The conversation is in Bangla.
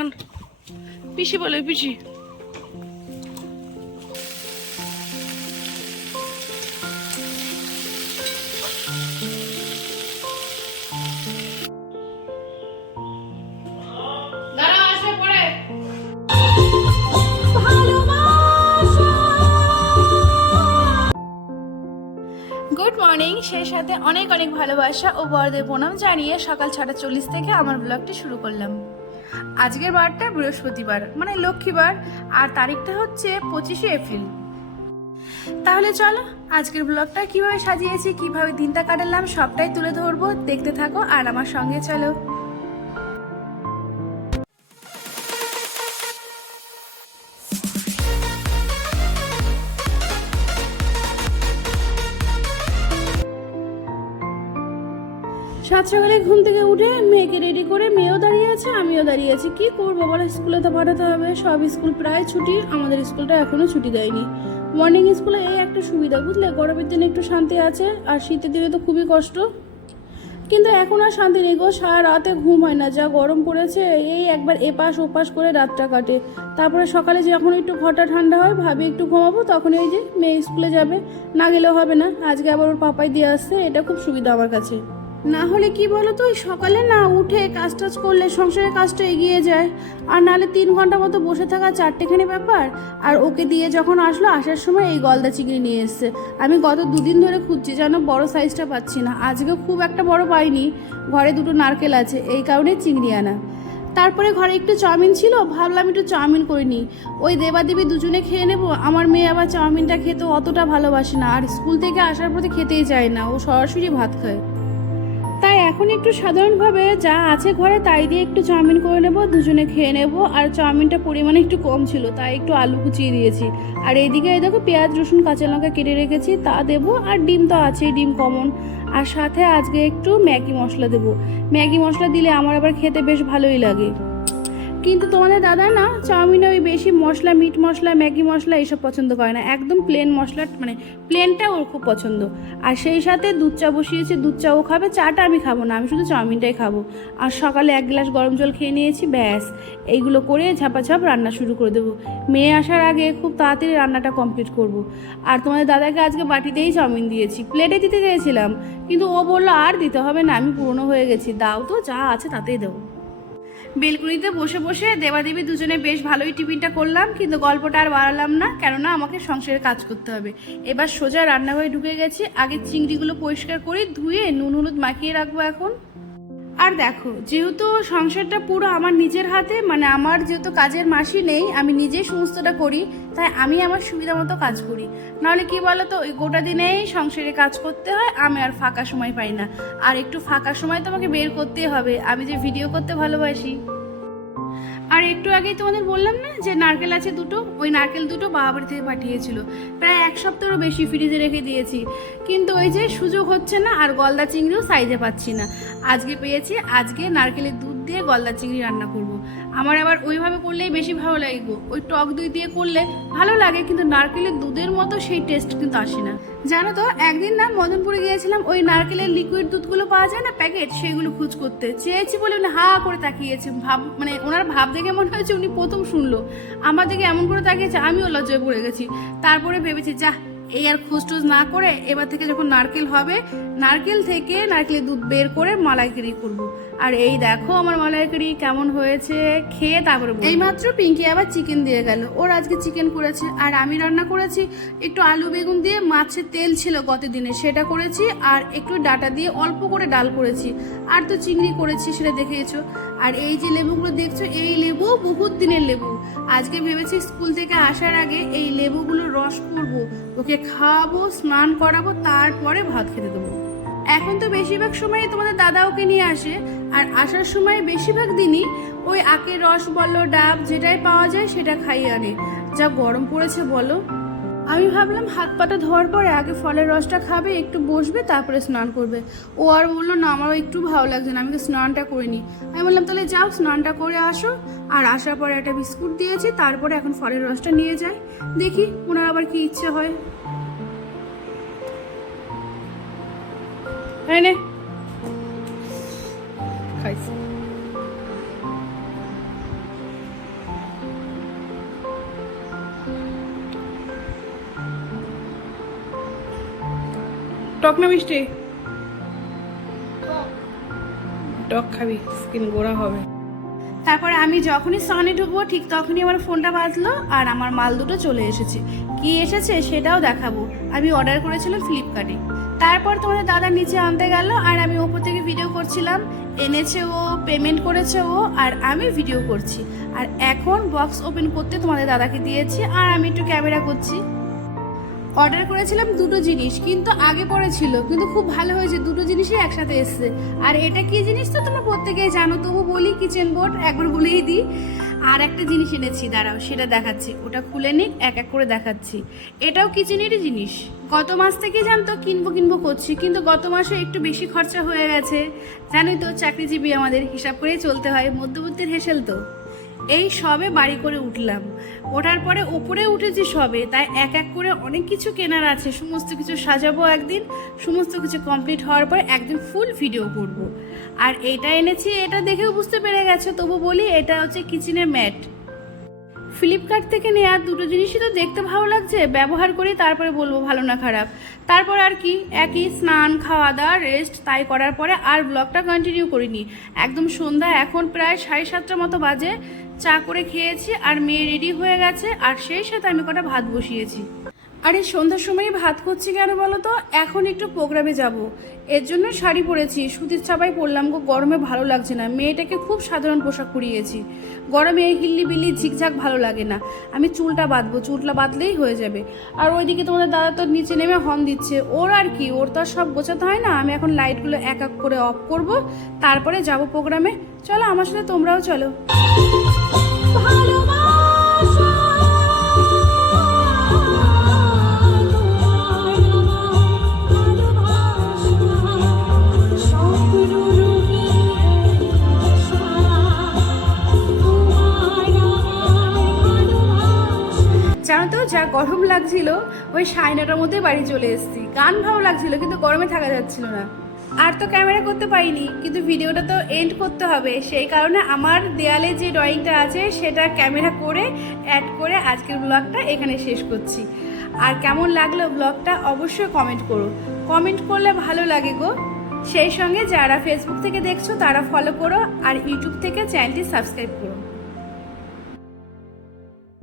দেখান পিসি বলে, পিসি। সেই সাথে অনেক অনেক ভালোবাসা ও বড়দের প্রণাম জানিয়ে সকাল ছটা চল্লিশ থেকে আমার ব্লগটি শুরু করলাম। আজকের বারটা বৃহস্পতিবার মানে লক্ষ্মীবার, আর তারিখটা হচ্ছে পঁচিশে এপ্রিল। তাহলে চলো, আজকের ব্লগটা কীভাবে সাজিয়েছি, কীভাবে দিনটা কাটালাম, সবটাই তুলে ধরবো, দেখতে থাকো, আর আমার সঙ্গে চলো। সাত সকালে ঘুম থেকে উঠে মেয়েকে রেডি করে মেয়েও দাঁড়িয়ে আছে আমিও দাঁড়িয়ে আছি। কি করব বলো? স্কুলে তো পাঠাতে হবে। সব স্কুল প্রায় ছুটি। আমাদের স্কুলটা এখনও ছুটি দেয়নি। মর্নিং স্কুলে এই একটা সুবিধা, বুঝলে? গরমের দিনে একটু শান্তি আছে, আর শীতের দিনে তো খুবই কষ্ট। কিন্তু এখন আর শান্তি নেই গো। সারা রাতে ঘুম হয় না। যা গরম পড়েছে, এই একবার এপাশ ওপাশ করে রাতটা কাটে। তারপরে সকালে যখন একটু ঘটা ঠান্ডা হয়, ভাবি একটু ঘুমাবো, তখন এই যে মেয়ে স্কুলে যাবে। না গেলেও হবে না। আজকে আবার ওর পাপাই দিয়ে আসছে। এটা খুব সুবিধা আমার কাছে। না হলে কি বলো তো সকালে না উঠে কাজ টাজ করলে সংসারের কাজটা এগিয়ে যায়। আর নাহলে তিন ঘণ্টা মতো বসে থাকা চারটেখানি ব্যাপার, আর ওকে দিয়ে যখন আসলো, আসার সময় এই গলদা চিংড়ি নিয়ে এসছে। আমি গত দুদিন ধরে খুঁজছি, যেন বড় সাইজটা পাচ্ছি না। আজকে খুব একটা বড় পাইনি, ঘরে দুটো নারকেল আছে, এই কারণে চিংড়ি আনা। তারপরে ঘরে একটু চাউমিন ছিল, ভাবলাম একটু চাউমিন করে নিই। ওই দেবাদেবী দুজনে খেয়ে নেব, আমার মেয়ে আবার চাউমিনটা খেতে অতটা ভালোবাসে না, আর স্কুল থেকে আসার পথে খেতেই চায় না, ও সরাসরি ভাত খায়। তাই এখন একটু সাধারণভাবে যা আছে ঘরে তাই দিয়ে একটু চাউমিন করে নেব, দুজনে খেয়ে নেব। আর চাউমিনটা পরিমাণে একটু কম ছিল, তাই একটু আলু কুচিয়ে দিয়েছি। আর এইদিকে এই দেখো পেঁয়াজ, রসুন, কাঁচা লঙ্কা কেটে রেখেছি, তা দেবো। আর ডিম তো আছেই ডিম কমন আর সাথে আজকে একটু ম্যাগি মশলা দেবো। ম্যাগি মশলা দিলে আমার আবার খেতে বেশ ভালোই লাগে। কিন্তু তোমাদের দাদা না চাউমিনে ওই বেশি মশলা, মিট মশলা, ম্যাগি মশলা এইসব পছন্দ করে না। একদম প্লেন মশলা মানে প্লেনটা ওর খুব পছন্দ। আর সেই সাথে দুধ চা বসিয়েছে, দুধ চা ও খাবে, চাটা আমি খাব না, আমি শুধু চাউমিনটাই খাব। আর সকালে এক গ্লাস গরম জল খেয়ে নিয়েছি, ব্যাস। এইগুলো করে ঝাপাঝাপ রান্না শুরু করে দেবো। মেয়ে আসার আগে খুব তাড়াতাড়ি রান্নাটা কমপ্লিট করব। আর তোমাদের দাদাকে আজকে বাটিতেই চাউমিন দিয়েছি। প্লেটে দিতে চেয়েছিলাম, কিন্তু ও বলল, আর দিতে হবে না, আমি পুরনো হয়ে গেছি, দাও তো যা আছে তাতেই দেবো। বেলকুনিতে বসে বসে দেবাদেবী দুজনে বেশ ভালোই টিফিনটা করলাম, কিন্তু গল্পটা আর বাড়ালাম না, কেননা আমাকে সংসারের কাজ করতে হবে। এবার সোজা রান্নাঘরে ঢুকে গেছি, আগে চিংড়িগুলো পরিষ্কার করি, ধুয়ে নুন হলুদ মাখিয়ে রাখব এখন। আর দেখো, যেহেতু সংসারটা পুরো আমার নিজের হাতে মানে আমার যেহেতু কাজের মাসি নেই, আমি নিজেই সমস্তটা করি, তাই আমি আমার সুবিধা মতো কাজ করি। নাহলে কি বলো তো ওই গোটা দিনেই সংসারে কাজ করতে হয়, আমি আর ফাঁকা সময় পাই না। আর একটু ফাঁকা সময় তোমাকে বের করতেই হবে। আমি যে ভিডিও করতে ভালোবাসি। আর একটু আগেই তোমাদের বললাম না যে নারকেল আছে দুটো? ওই নারকেল দুটো বাবা বাড়ি থেকে পাঠিয়েছিল। প্রায় এক সপ্তাহেরও বেশি ফ্রিজে রেখে দিয়েছি। কিন্তু ওই যে সুযোগ হচ্ছে না, আর গলদা চিংড়িও সাইজে পাচ্ছি না। আজকে পেয়েছি, আজকে নারকেলের দুধ দিয়ে গলদা চিংড়ি রান্না করব। আমার আবার ওইভাবে করলেই বেশি ভালো লাগে গো। ওই টক দই দিয়ে করলে ভালো লাগে, কিন্তু নারকেলের দুধের মতো সেই টেস্ট কিন্তু আসে না। জানো তো, একদিন না মদনপুরে গিয়েছিলাম, ওই নারকেলের লিকুইড দুধগুলো পাওয়া যায় না প্যাকেট সেগুলো খোঁজ করতে। চেয়েছি বলে উনি হা করে তাকিয়েছে। ভাব মানে ওনার ভাব দেখে মনে হয়েছে উনি প্রথম শুনলো। আমার দিকে এমন করে তাকিয়েছে, আমিও লজ্জায় পড়ে গেছি। তারপরে ভেবেছি যা এই আর খোঁজ টোজ না করে এবার থেকে যখন নারকেল হবে, নারকেল থেকে নারকেলের দুধ বের করে মালাইকারি করব। আর এই দেখো আমার মালাইকারি কেমন হয়েছে, খেয়ে তারপরে এই মাত্র পিঙ্কি আবার চিকেন দিয়ে গেল। ওর আজকে চিকেন করেছে, আর আমি রান্না করেছি একটু আলু বেগুন দিয়ে, মাছের তেল ছিল গত দিনে সেটা করেছি, আর একটু ডাটা দিয়ে অল্প করে ডাল করেছি। আর তো চিংড়ি করেছি, সেটা দেখেছ আর এই যে লেবুগুলো দেখছ, এই লেবু বহুত দিনের লেবু। আজকে ভেবেছি স্কুল থেকে আসার আগে এই লেবুগুলো রস করব। ওকে খাওয়াবো, স্নান করাবো, তারপরে ভাত খেতে দেবো। এখন তো বেশিরভাগ সময় তোমাদের দাদা ওকে নিয়ে আসে, আর আসার সময় বেশিরভাগ দিনই ওই আখের রস বলো, ডাব যেটাই পাওয়া যায় সেটা খাইয়ে আনে। যা গরম পড়েছে বলো। আমি ভাবলাম হাত পাটা ধোয়ার পরে আগে ফলের রসটা খাবে, একটু বসবে, তারপরে স্নান করবে। ও আর বলল, না, আমারও একটু ভালো লাগছে না, আমি তো স্নানটা করিনি। আমি বললাম, তাহলে যাও, স্নানটা করে আসো। আর আসার পরে একটা বিস্কুট দিয়েছি, তারপরে এখন ফলের রসটা নিয়ে যাই। দেখি ওনার আবার কি ইচ্ছে হয়। এই টক না মিষ্টি? টক খাবি স্কিন গোড়া হবে। তারপরে আমি যখনই সানে ঢুকবো, ঠিক তখনই আমার ফোনটা বাজলো আর আমার মাল দুটো চলে এসেছে। কি এসেছে সেটাও দেখাবো। আমি অর্ডার করেছিলাম ফ্লিপকার্টে তারপর তোমাদের দাদা নিচে আনতে গেল আর আমি ওপর থেকে ভিডিও করছিলাম। এনেছে ও পেমেন্ট করেছে ও আর আমি ভিডিও করছি। আর এখন বক্স ওপেন করতে তোমাদের দাদাকে দিয়েছি আর আমি একটু ক্যামেরা করছি। অর্ডার করেছিলাম দুটো জিনিস, কিন্তু আগে পরে ছিল কিন্তু খুব ভালো হয়েছে, দুটো জিনিসই একসাথে এসছে। আর এটা কি জিনিস তো তোমরা প্রত্যেকেই জানো, তবু বলি কিচেন বোর্ড একবার বলেই দিই। আর একটা জিনিস এনেছি, দাঁড়াও, সেটা দেখাচ্ছি। ওটা খুলে নিক, এক এক করে দেখাচ্ছি। এটাও কিচেনেরই জিনিস। গত মাস থেকে জানতো কিনবো কিনবো করছি, কিন্তু গত মাসে একটু বেশি খরচা হয়ে গেছে। জানোই তো, চাকরিজীবী আমাদের হিসাব করেই চলতে হয় মধ্যবর্তীর হেসেল তো। এই সবে বাড়ি করে উঠলাম। ওঠার পরে ওপরে উঠেছি সবে, তাই এক এক করে অনেক কিছু কেনার আছে। সমস্ত কিছু সাজাবো একদিন, সমস্ত কিছু কমপ্লিট হওয়ার পর একদিন ফুল ভিডিও করব। আর এটা এনেছি, এটা দেখেও বুঝতে পেরে গেছে, তবু বলি এটা হচ্ছে কিচেনের ম্যাট ফ্লিপকার্ট থেকে নেওয়া দুটো জিনিসই তো দেখতে ভালো লাগছে, ব্যবহার করি, তারপরে বলব ভালো না খারাপ। তারপর আর কি, একই স্নান খাওয়া দাওয়া রেস্ট তাই করার পরে আর ব্লগটা কন্টিনিউ করিনি। একদম সন্ধ্যা, এখন প্রায় সাড়ে সাতটার মতো বাজে। চা করে খেয়েছি আর মেয়ে রেডি হয়ে গেছে, আর সেই সাথে আমি কটা ভাত বসিয়েছি। আর এই সন্ধ্যার সময় ভাত করছি কেন বলো তো? এখন একটু প্রোগ্রামে যাব। এর জন্য শাড়ি পরেছি, সুতির চাপাই পরলাম, গো গরমে ভালো লাগছে না। মেয়েটাকে খুব সাধারণ পোশাক পরিয়েছি। গরমে এই হিল্লি বিল্লি ঝিকঝাক ভালো লাগে না। আমি চুলটা বাঁধবো, চুলটা বাঁধলেই হয়ে যাবে। আর ওইদিকে তোমাদের দাদা তো নিচে নেমে হর্ন দিচ্ছে। ওর আর কি, ওর তো আর সব গোছাতে হয় না। আমি এখন লাইটগুলো এক এক করে অফ করব। তারপরে যাব প্রোগ্রামে চলো আমার সাথে তোমরাও চলো। জানো যা গরম লাগছিল, ওই সাড়ে নটার মধ্যে বাড়ি চলে এসেছি। গান ভালো লাগছিল, কিন্তু গরমে থাকা যাচ্ছিল না। আর তো ক্যামেরা করতে পারিনি, কিন্তু ভিডিওটা তো এন্ড করতে হবে। সেই কারণে আমার দেয়ালে যে ড্রয়িংটা আছে, সেটা ক্যামেরা করে অ্যাড করে আজকের ব্লগটা এখানে শেষ করছি। আর কেমন লাগল ব্লগটা অবশ্যই কমেন্ট করো। কমেন্ট করলে ভালো লাগে গো। সেই সঙ্গে যারা ফেসবুক থেকে দেখছ, তারা ফলো করো আর ইউটিউব থেকে চ্যানেলটি সাবস্ক্রাইব করো।